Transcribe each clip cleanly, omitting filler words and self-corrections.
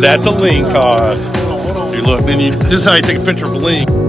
That's a ling cod. Here, look, then this is how you take a picture of a ling.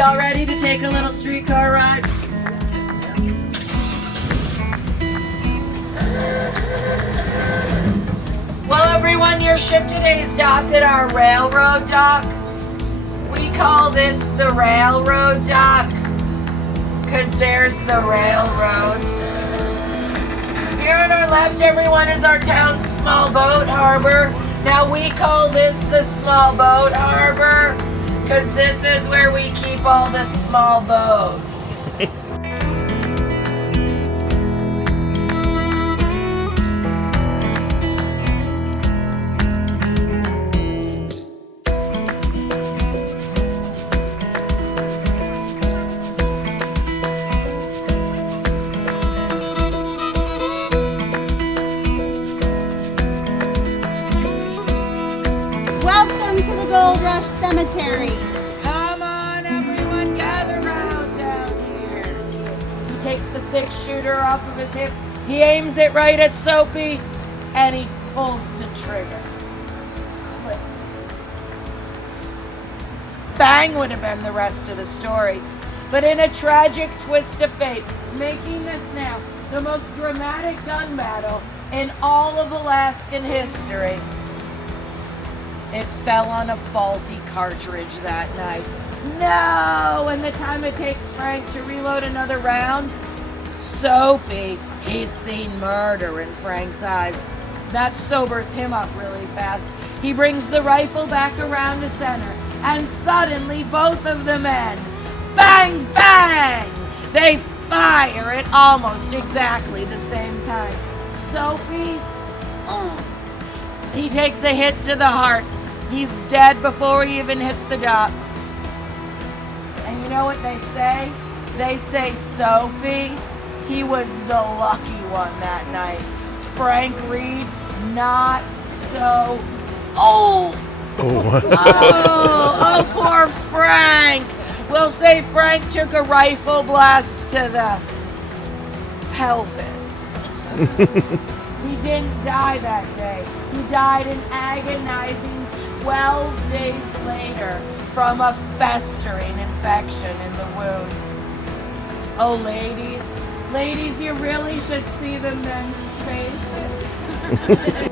Y'all ready to take a little streetcar ride? Well, everyone, your ship today is docked at our railroad dock. We call this the railroad dock because there's the railroad. Here on our left, everyone, is our town's small boat harbor. Now we call this the small boat harbor because this is where we keep all the small boats. Gold Rush Cemetery. Come on, everyone, gather round down here. He takes the 6-shooter off of his hip. He aims it right at Soapy, and he pulls the trigger. Click. Bang would have been the rest of the story. But in a tragic twist of fate, making this now the most dramatic gun battle in all of Alaskan history, it fell on a faulty cartridge that night. No! And the time it takes Frank to reload another round, Soapy, he's seen murder in Frank's eyes. That sobers him up really fast. He brings the rifle back around to center, and suddenly both of the men, bang, bang! They fire at almost exactly the same time. Soapy, he takes a hit to the heart. He's dead before he even hits the dock. And you know what they say? They say Soapy, he was the lucky one that night. Frank Reed, not so. Oh, poor Frank. We'll say Frank took a rifle blast to the pelvis. He didn't die that day. He died an agonizing 12 days later from a festering infection in the wound. Oh, ladies, you really should see the men's faces.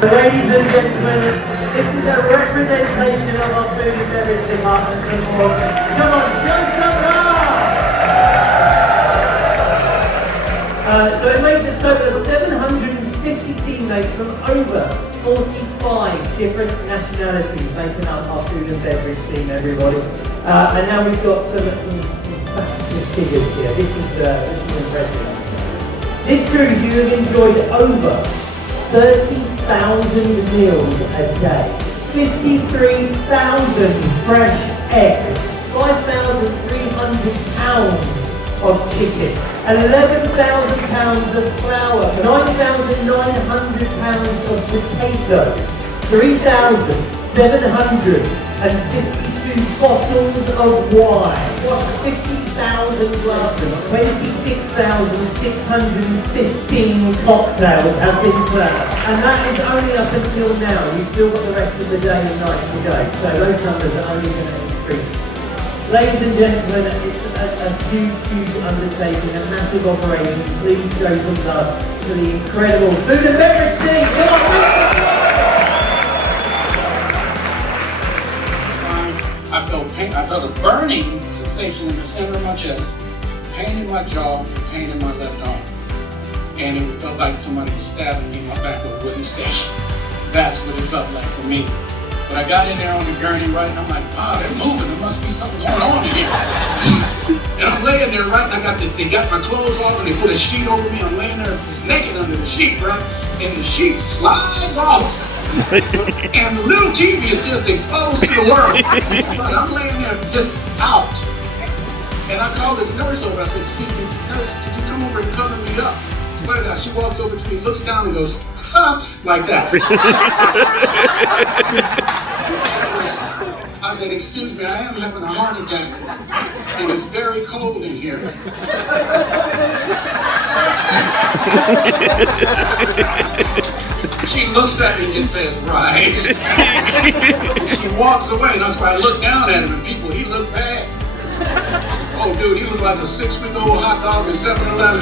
Ladies and gentlemen, this is a representation of our food and beverage department support. Come on, show some love! So it makes a total of 750 teammates from over 45 different nationalities making up our food and beverage team, everybody. And now we've got some fabulous figures here. This is impressive. This cruise, you have enjoyed over 30,000 meals a day, 53,000 fresh eggs, 5,300 pounds of chicken, 11,000 pounds of flour, 9,900 pounds of potatoes, 3,752 bottles of wine, 50,000 glasses, 26,615 cocktails have been served. And that is only up until now. You've still got the rest of the day and night to go. So those numbers are only going to increase. Ladies and gentlemen, it's a huge undertaking, a massive operation. Please show some love to the incredible food and beverage team. Come on, I felt a burning sensation in the center of my chest, pain in my jaw, and pain in my left arm. And it felt like somebody was stabbing me in my back with a wooden stake. That's what it felt like for me. But I got in there on the gurney, right, and I'm like, wow, they're moving. There must be something going on in here. And I'm laying there, right, and they got my clothes off, and they put a sheet over me. I'm laying there just naked under the sheet, right? And the sheet slides off. And the little TV is just exposed to the world. But I'm laying there just out. And I called this nurse over. I said, excuse me, nurse, could you come over and cover me up? So what did I? She walks over to me, looks down and goes, huh? Like that. I said, excuse me, I am having a heart attack. And it's very cold in here. She looks at me and just says, right. She walks away, and that's why I look down at him, and people, he looked bad. Oh, dude, he looked like a 6-week-old hot dog at 7-Eleven.